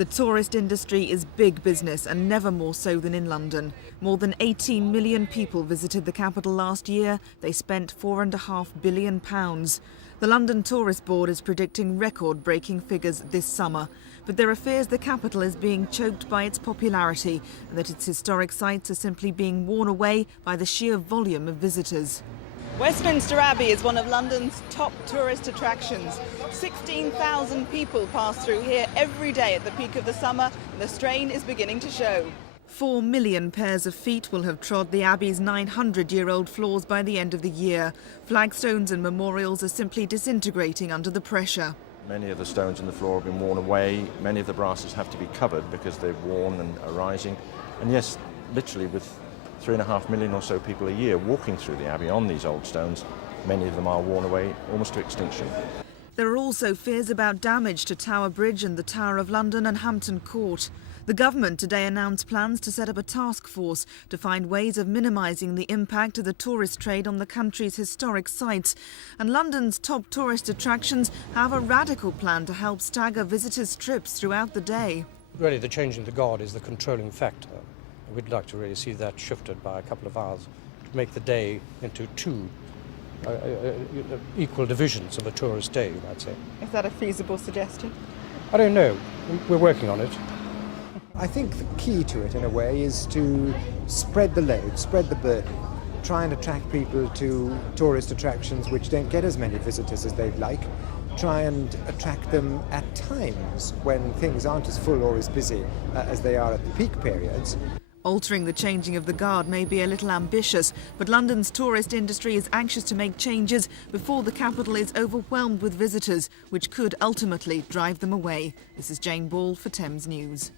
The tourist industry is big business and never more so than in London. More than 18 million people visited the capital last year. They spent £4.5 billion. The London Tourist Board is predicting record-breaking figures this summer. But there are fears the capital is being choked by its popularity and that its historic sites are simply being worn away by the sheer volume of visitors. Westminster Abbey is one of London's top tourist attractions. 16,000 people pass through here every day at the peak of the summer, and the strain is beginning to show. 4 million pairs of feet will have trod the Abbey's 900-year-old floors by the end of the year. Flagstones and memorials are simply disintegrating under the pressure. Many of the stones in the floor have been worn away. Many of the brasses have to be covered because they're worn and are rising. And yes, literally with 3.5 million or so people a year walking through the Abbey on these old stones, many of them are worn away almost to extinction. There are also fears about damage to Tower Bridge and the Tower of London and Hampton Court. The government today announced plans to set up a task force to find ways of minimising the impact of the tourist trade on the country's historic sites. And London's top tourist attractions have a radical plan to help stagger visitors' trips throughout the day. Really, the changing the guard is the controlling factor. We'd like to really see that shifted by a couple of hours to make the day into two equal divisions of a tourist day, you might say. Is that a feasible suggestion? I don't know. We're working on it. I think the key to it, in a way, is to spread the load, spread the burden, try and attract people to tourist attractions which don't get as many visitors as they'd like, try and attract them at times when things aren't as full or as busy as they are at the peak periods. Altering the changing of the guard may be a little ambitious, but London's tourist industry is anxious to make changes before the capital is overwhelmed with visitors, which could ultimately drive them away. This is Jane Ball for Thames News.